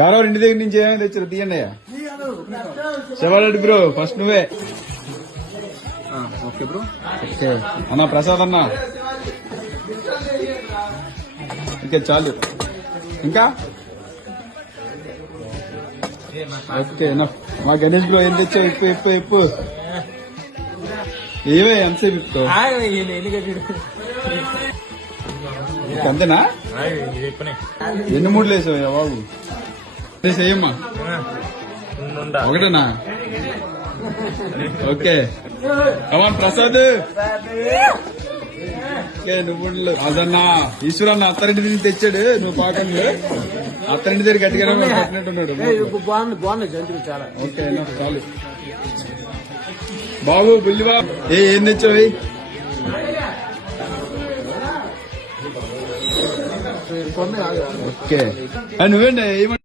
ఎవరెవరు ఇంటి దగ్గర నుంచి ఏమైనా తెచ్చారు తీయండి శివారెడ్డి బ్రో ఫస్ట్ నువ్వే. Okay bro. ఓకే అన్నా ప్రసాద్ అన్నా. ఓకే చాలు. ఇంకా ఓకే మా గణేష్ బ్రో ఏం తెచ్చావు? ఇప్పు ఇప్పు ఇప్పు ఏవే ఎంతసేపు ఇప్పు అంతేనా? ఎన్ని మూడులు వేసావయ్యా బాబు? వేసేయమ్మా ఒకటేనా? Okay come on Prasad. ఓకే నువ్వు అదన్నా ఈశ్వరన్న అత్తారింటి నుంచి తెచ్చాడు. నువ్వు పాకండి అత్తారింటి దగ్గర గట్టిగానే పెట్టినట్టున్నాడు. ఓకే చాలు. బాబు బుల్లిబా ఏం తెచ్చావు? ఓకే నువ్వేండి ఏమంటే